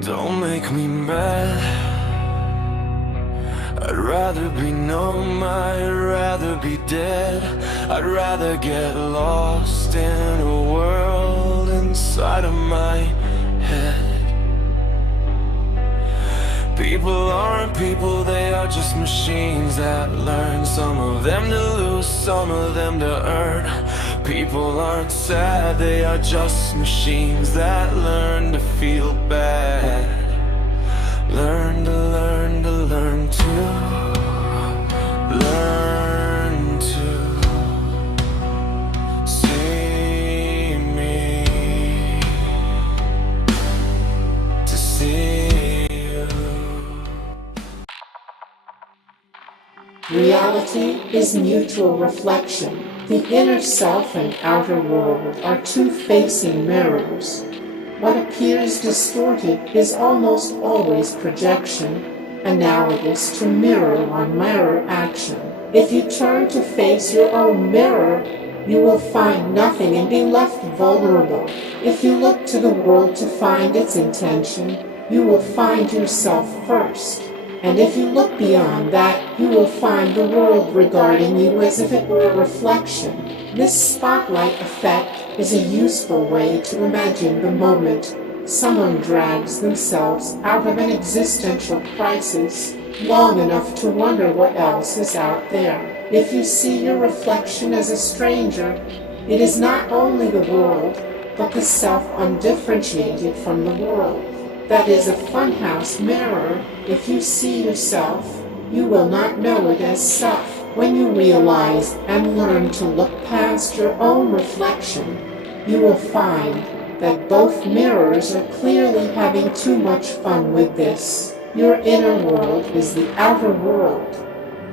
Don't make me mad. I'd rather be numb, I'd rather be dead. I'd rather get lost in a world inside of my head. People aren't people, they are just machines that learn. Some of them to lose, some of them to earn. People aren't sad, they are just machines that learn to feel bad. Learn to learn to learn to learn to see me, to see you. Reality is mutual reflection. The inner self and outer world are two facing mirrors. What appears distorted is almost always projection, analogous to mirror-on-mirror action. If you turn to face your own mirror, you will find nothing and be left vulnerable. If you look to the world to find its intention, you will find yourself first. And if you look beyond that, you will find the world regarding you as if it were a reflection. This spotlight effect is a useful way to imagine the moment someone drags themselves out of an existential crisis long enough to wonder what else is out there. If you see your reflection as a stranger, it is not only the world, but the self undifferentiated from the world. That is a funhouse mirror. If you see yourself, you will not know it as self. When you realize and learn to look past your own reflection, you will find that both mirrors are clearly having too much fun with this. Your inner world is the outer world.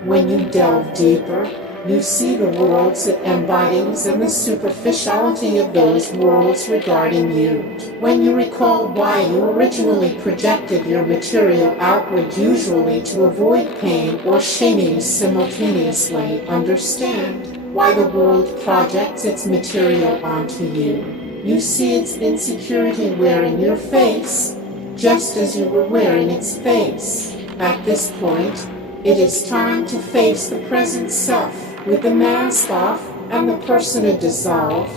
When you delve deeper, you see the worlds it embodies and the superficiality of those worlds regarding you. When you recall why you originally projected your material outward, usually to avoid pain or shaming simultaneously, understand why the world projects its material onto you. You see its insecurity wearing your face, just as you were wearing its face. At this point, it is time to face the present self. With the mask off and the persona dissolved,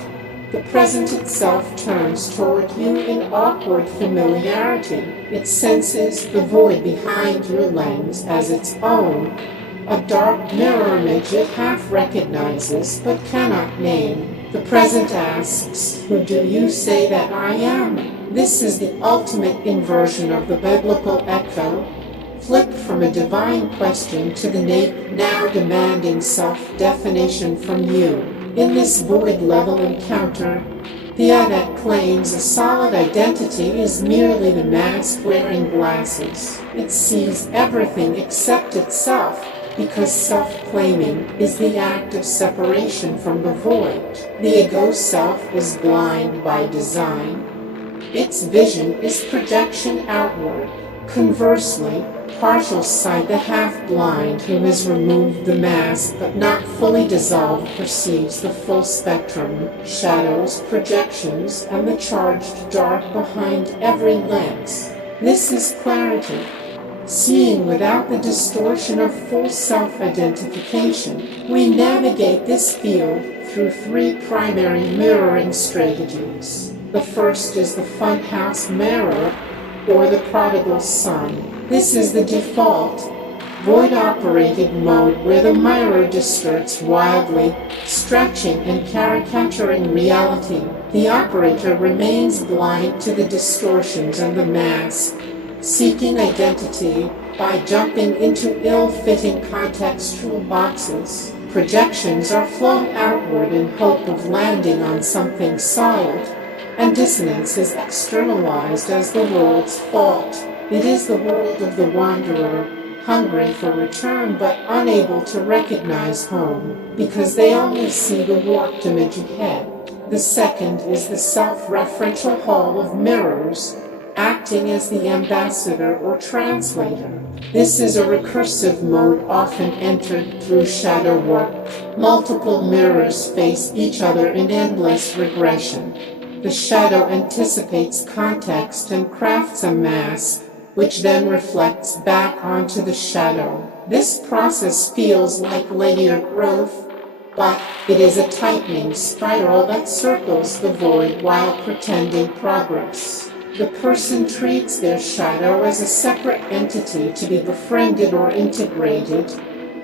the present itself turns toward you in awkward familiarity. It senses the void behind your lens as its own, a dark mirror image it half recognizes but cannot name. The present asks, "Who do you say that I am?" This is the ultimate inversion of the biblical echo, flipped from a divine question to the now demanding self-definition from you. In this void-level encounter, the I that claims a solid identity is merely the mask wearing glasses. It sees everything except itself, because self-claiming is the act of separation from the void. The ego self is blind by design. Its vision is projection outward. Conversely, partial sight, the half-blind who has removed the mask but not fully dissolved, perceives the full spectrum, shadows, projections, and the charged dark behind every lens. This is clarity, seeing without the distortion of full self-identification. We navigate this field through three primary mirroring strategies. The first is the funhouse mirror, or the prodigal son. This is the default, void-operated mode where the mirror distorts wildly, stretching and caricaturing reality. The operator remains blind to the distortions and the mask, seeking identity by jumping into ill-fitting contextual boxes. Projections are flung outward in hope of landing on something solid, and dissonance is externalized as the world's fault. It is the world of the wanderer, hungry for return but unable to recognize home, because they only see the warped image ahead. The second is the self-referential hall of mirrors, acting as the ambassador or translator. This is a recursive mode often entered through shadow work. Multiple mirrors face each other in endless regression. The shadow anticipates context and crafts a mask, which then reflects back onto the shadow. This process feels like linear growth, but it is a tightening spiral that circles the void while pretending progress. The person treats their shadow as a separate entity to be befriended or integrated,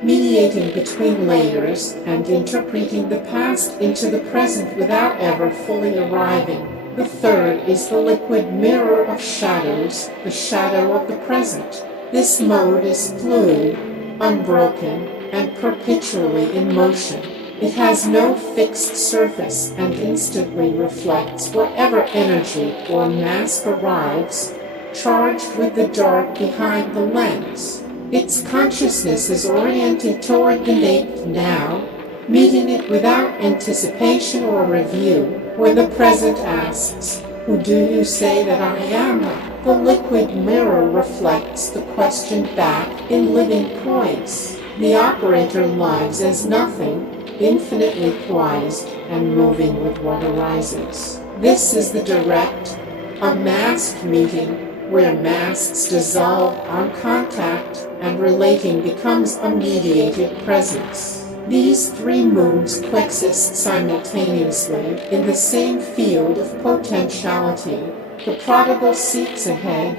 mediating between layers and interpreting the past into the present without ever fully arriving. The third is the liquid mirror of shadows, the shadow of the present. This mode is fluid, unbroken, and perpetually in motion. It has no fixed surface and instantly reflects whatever energy or mask arrives, charged with the dark behind the lens. Its consciousness is oriented toward the naked now, meeting it without anticipation or review. When the present asks, "Who do you say that I am?" the liquid mirror reflects the question back in living poise. The operator lives as nothing, infinitely poised and moving with what arises. This is the direct, unmasked meeting, where masks dissolve on contact and relating becomes a mediated presence. These three moods coexist simultaneously in the same field of potentiality. The prodigal seeks ahead,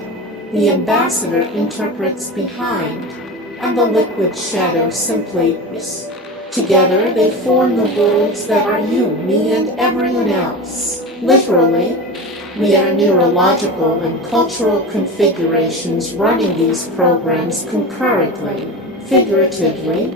the ambassador interprets behind, and the liquid shadow simply is. Together they form the worlds that are you, me, and everyone else. Literally, we are neurological and cultural configurations running these programs concurrently. Figuratively,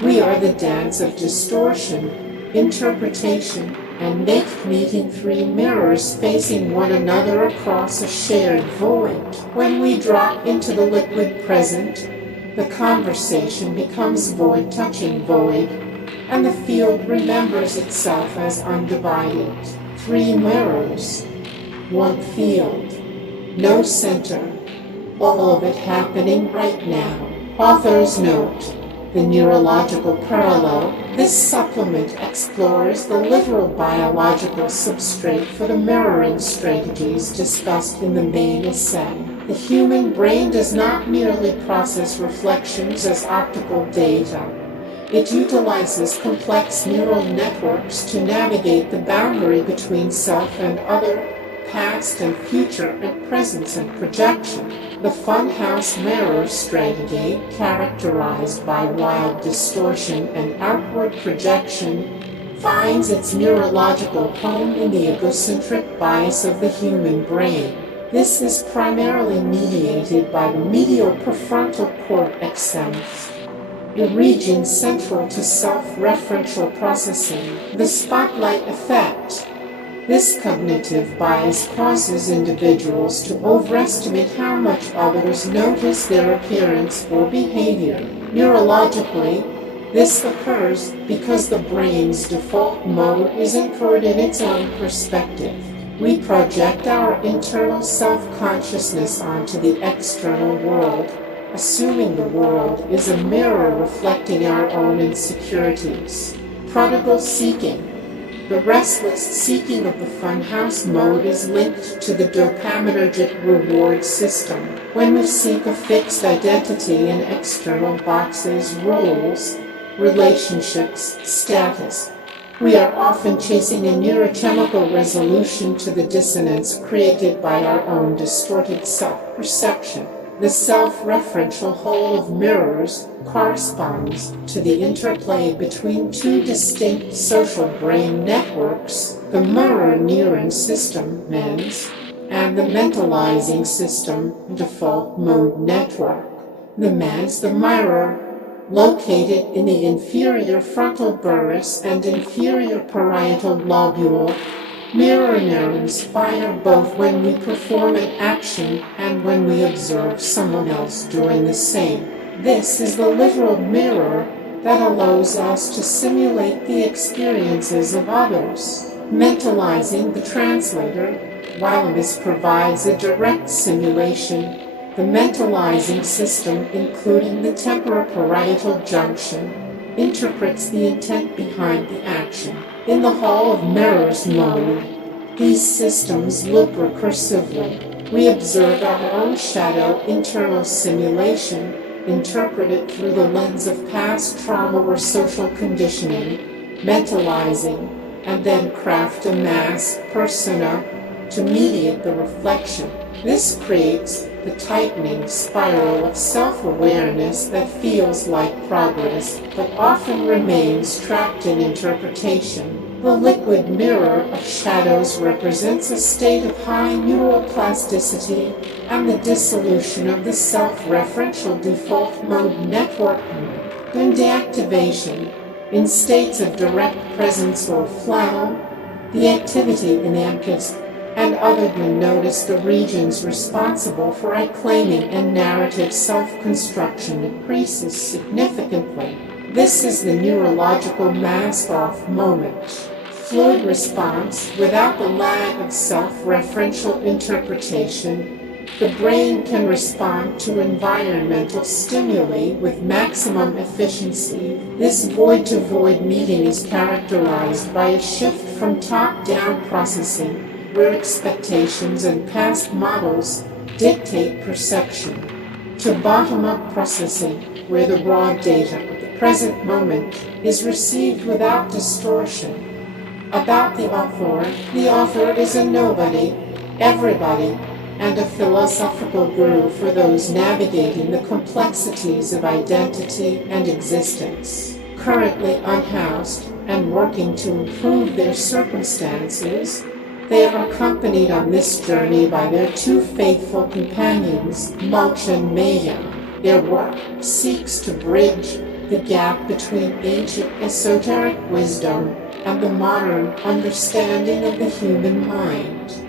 we are the dance of distortion, interpretation, and meeting three mirrors facing one another across a shared void. When we drop into the liquid present, the conversation becomes void touching void, and the field remembers itself as undivided. Three mirrors, one field, no center, all of it happening right now. Author's note: the neurological parallel. This supplement explores the literal biological substrate for the mirroring strategies discussed in the main essay. The human brain does not merely process reflections as optical data. It utilizes complex neural networks to navigate the boundary between self and other, past and future, and presence and projection. The funhouse mirror strategy, characterized by wild distortion and outward projection, finds its neurological home in the egocentric bias of the human brain. This is primarily mediated by the medial prefrontal cortex, a region central to self-referential processing. The spotlight effect. This cognitive bias causes individuals to overestimate how much others notice their appearance or behavior. Neurologically, this occurs because the brain's default mode is anchored in its own perspective. We project our internal self-consciousness onto the external world, assuming the world is a mirror reflecting our own insecurities. Prodigal seeking. The restless seeking of the funhouse mode is linked to the dopaminergic reward system. When we seek a fixed identity in external boxes, roles, relationships, status, we are often chasing a neurochemical resolution to the dissonance created by our own distorted self-perception. The self-referential whole of mirrors corresponds to the interplay between two distinct social brain networks, the mirror neuron system, MENS, and the mentalizing system, default mode network. The MENS, the mirror, located in the inferior frontal gyrus and inferior parietal lobule. Mirror neurons fire both when we perform an action and when we observe someone else doing the same. This is the literal mirror that allows us to simulate the experiences of others. Mentalizing the translator, while this provides a direct simulation, the mentalizing system, including the temporoparietal junction, interprets the intent behind the action. In the Hall of Mirrors mode, These systems look recursively. We observe our own shadow internal simulation, interpret it through the lens of past trauma or social conditioning, mentalizing, and then craft a mask persona to mediate the reflection. This creates the tightening spiral of self-awareness that feels like progress, but often remains trapped in interpretation. The liquid mirror of shadows represents a state of high neuroplasticity and the dissolution of the self-referential default mode networking and deactivation. In states of direct presence or flow, the activity in amphibs and other than notice the regions responsible for reclaiming and narrative self-construction increases significantly. This is the neurological mask-off moment. Fluid response without the lag of self-referential interpretation. The brain can respond to environmental stimuli with maximum efficiency. This void-to-void meeting is characterized by a shift from top-down processing, where expectations and past models dictate perception, to bottom-up processing, where the raw data of the present moment is received without distortion. About the author is a nobody, everybody, and a philosophical guru for those navigating the complexities of identity and existence, currently unhoused and working to improve their circumstances. They are accompanied on this journey by their two faithful companions, Mulch and Maya. Their work seeks to bridge the gap between ancient esoteric wisdom and the modern understanding of the human mind.